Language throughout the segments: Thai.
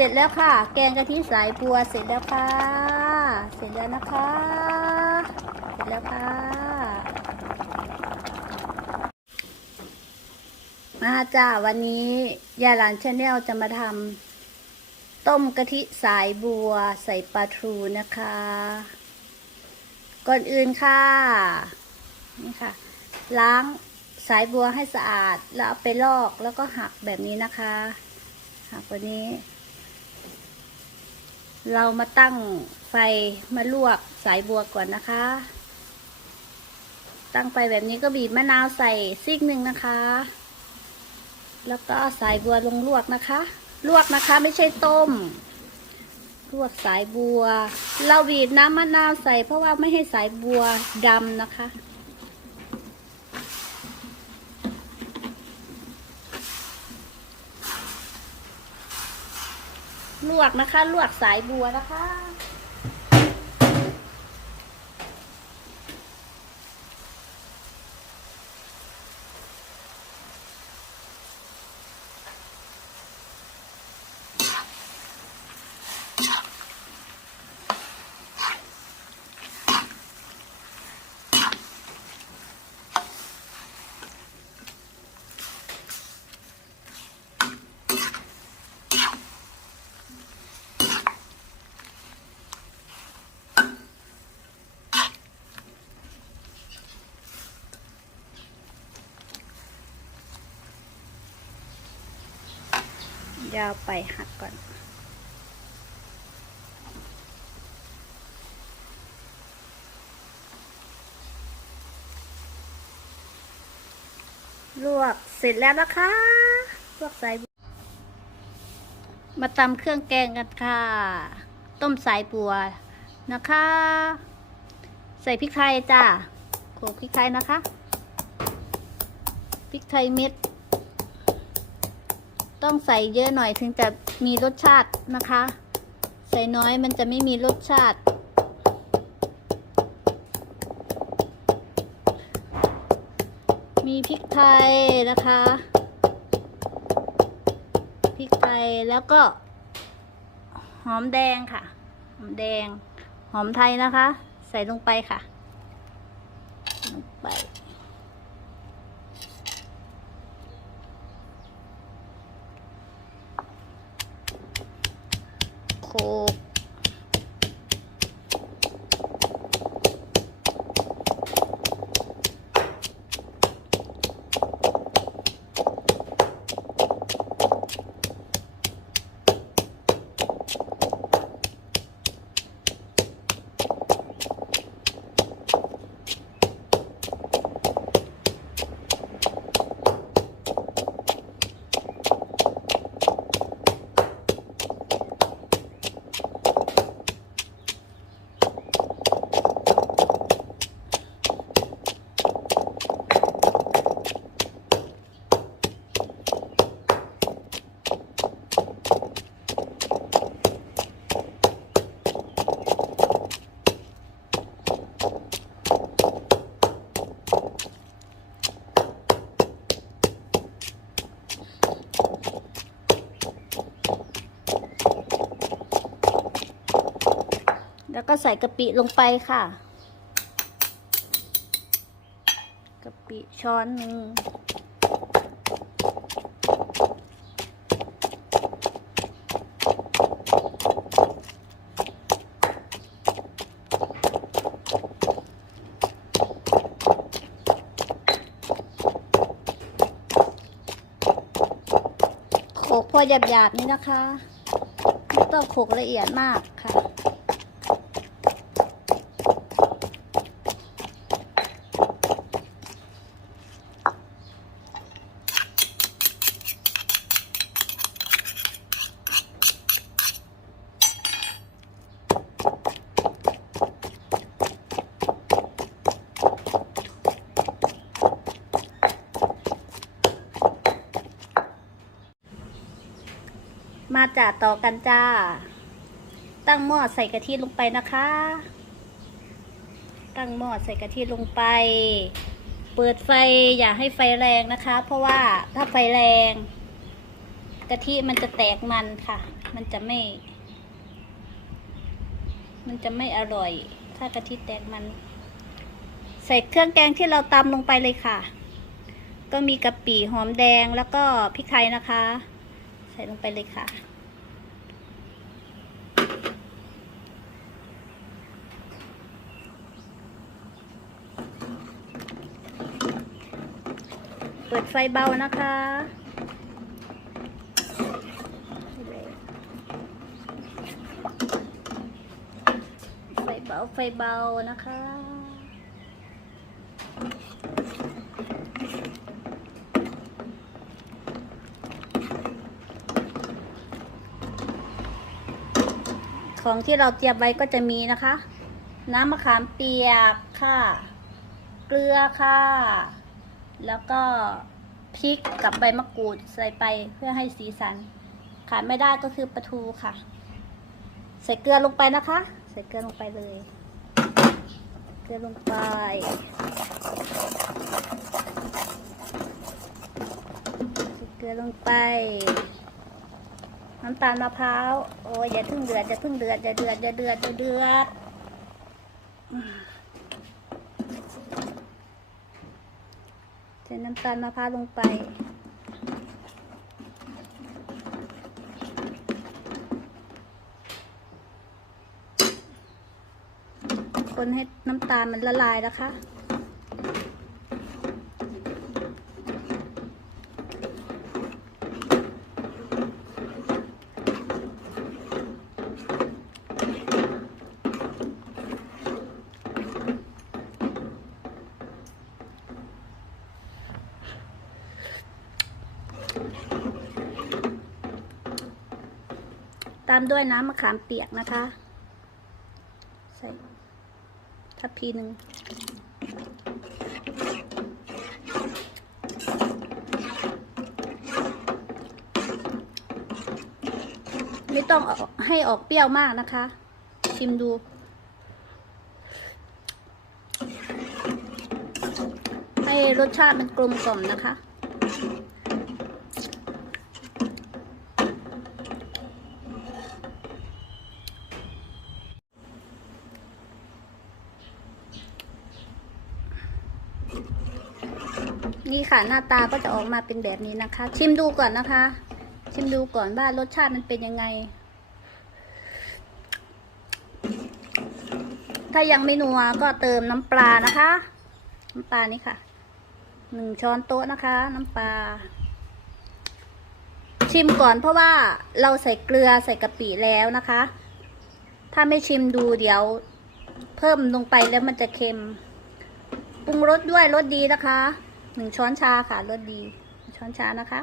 ร็จแล้วค่ะ แกงกะทิสายบัวเสร็จแล้วค่ะ เสร็จแล้วนะคะ เสร็จแล้วค่ะ มาจ้าวันนี้ยายหลานชาแนลจะมาทำต้มกะทิสายบัวใส่ปลาทูนะคะ ก่อนอื่นค่ะ นี่ค่ะ ล้างสายบัวให้สะอาดแล้วเอาไปลอกแล้วก็หักแบบนี้นะคะหักแบบนี้ เรามาตั้งไฟมาลวกสายบัวก่อนนะคะ ตั้งไฟแบบนี้ก็บีบมะนาวใส่ซีกหนึ่งนะคะ แล้วก็สายบัวลงลวกนะคะ ลวกนะคะไม่ใช่ต้ม ลวกสายบัว เราบีบน้ำมะนาวใส่เพราะว่าไม่ให้สายบัวดำนะคะ ลวกนะคะ ลวกสายบัวนะคะ ยาวไปหักก่อน ลวกเสร็จแล้วนะคะ ลวกสายบัวมาตำเครื่องแกงกันค่ะ ต้มสายบัวนะคะ ใส่พริกไทยจ้าโขลกพริกไทยนะคะ พริกไทยเม็ด ต้องใส่เยอะหน่อยถึงจะมีรสชาตินะคะ ใส่น้อยมันจะไม่มีรสชาติ มีพริกไทยนะคะพริกไทยแล้วก็ หอมแดงค่ะ หอมแดง หอมไทยนะคะ ใส่ลงไปค่ะ ส่กะปิลงไปค่ะกะปิช้อนหนึ่งโขกพอหยาบๆนี่นะคะ ไม่ต้องโขกละเอียดมากค่ะ มาจ่าต่อกันจ้า ตั้งหม้อใส่กะทิลงไปนะคะ ตั้งหม้อใส่กะทิลงไป เปิดไฟอย่าให้ไฟแรงนะคะ เพราะว่าถ้าไฟแรง กะทิมันจะแตกมันค่ะ มันจะไม่ มันจะไม่อร่อย ถ้ากะทิแตกมัน ใส่เครื่องแกงที่เราตำลงไปเลยค่ะก็มีกะปิหอมแดงแล้วก็พริกไทยนะคะ ใส่ลงไปเลยค่ะ เปิดไฟเบานะคะ ไฟเบาไฟเบานะคะ ของที่เราเตรียมไว้ก็จะมีนะคะ น้ำมะขามเปียกค่ะ เกลือค่ะ แล้วก็พริกกับใบมะกรูดใส่ไปเพื่อให้สีสัน ขาดไม่ได้ก็คือปลาทูค่ะ ใส่เกลือลงไปนะคะ ใส่เกลือลงไปเลย เกลือลงไป เกลือลงไป น้ำตาลมะพร้าวโอ้ยอย่าเพึ่งเดือดอย่าเพึ่งเดือดอย่าเดือดอย่าเดือดอย่าเดือด ส่น้ำตาลมะพร้าวลงไปคนให้น้ำตาลมันละลายนะคะามด้วยน้ำมะขามเปียกนะคะ ใส่ทัพพีหนึ่งไม่ต้องเอาให้ออกเปรี้ยวมากนะคะ ชิมดู ให้รสชาติมันกลมกล่อมนะคะ นี่ ค่ะ หน้าตาก็จะออกมาเป็นแบบนี้นะคะ ชิมดูก่อนนะคะ ชิมดูก่อนว่ารสชาติมันเป็นยังไง ถ้ายังไม่นัวก็เติมน้ำปลานะคะ น้ำปลานี่ค่ะหนึ่งช้อนโต๊ะนะคะ น้ำปลาชิมก่อนเพราะว่าเราใส่เกลือใส่กะปิแล้วนะคะ ถ้าไม่ชิมดูเดี๋ยว เพิ่มลงไปแล้วมันจะเค็ม ปรุงรสด้วยรสดีนะคะ หนึ่งช้อนชาค่ะรสดีช้อนชานะคะ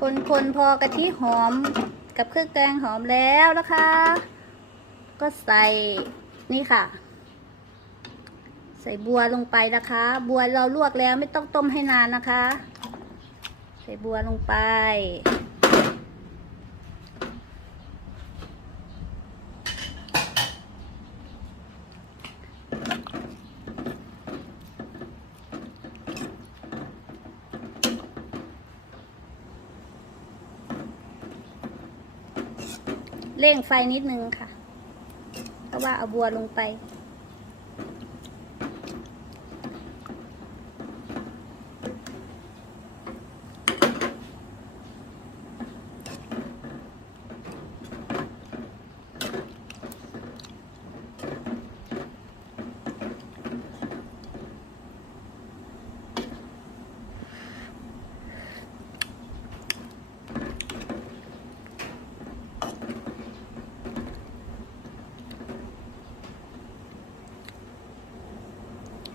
คนคนๆพอกะทิหอมกับเครื่องแกงหอมแล้วนะคะ ก็ใส่นี่ค่ะ ใส่บัวลงไปนะคะ บัวเราลวกแล้วไม่ต้องต้มให้นานนะคะ ใส่บัวลงไป เร่งไฟนิดนึงค่ะเพราะว่าเอาบัวลงไป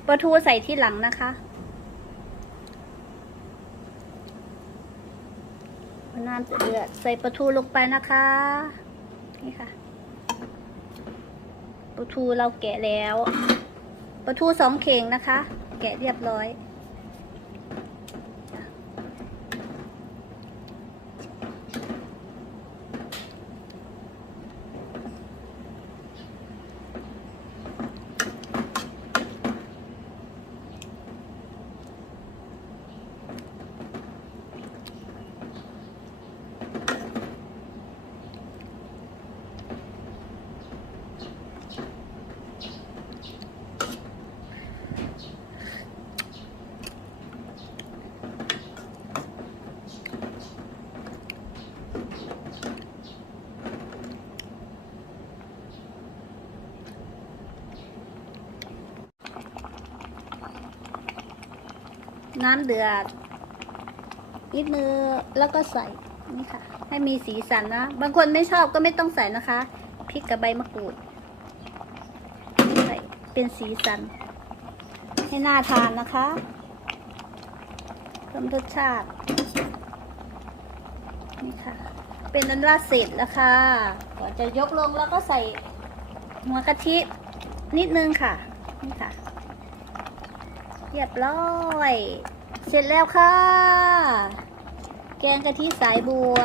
ปลาทูใส่ที่หลังนะคะน้ำเดือดใส่ปลาทูลงไปนะคะ นี่ค่ะปลาทูเราแกะแล้วปลาทูสองเข่งนะคะ แกะเรียบร้อย ป น้ำเดือดนิดมือแล้วก็ใส่นี่ค่ะ ให้มีสีสันนะ บางคนไม่ชอบก็ไม่ต้องใส่นะคะพริกกับใบมะกรูดใส่เป็นสีสัน ให้น่าทานนะคะเพิ่มรสชาตินี่ค่ะ เป็นอันว่าเสร็จแล้วค่ะก่อนจะยกลงแล้วก็ใส่หัวกะทินิดนึงค่ะนี่ค่ะ เรียบร้อย เสร็จแล้วค่ะ แกงกะทิสายบัว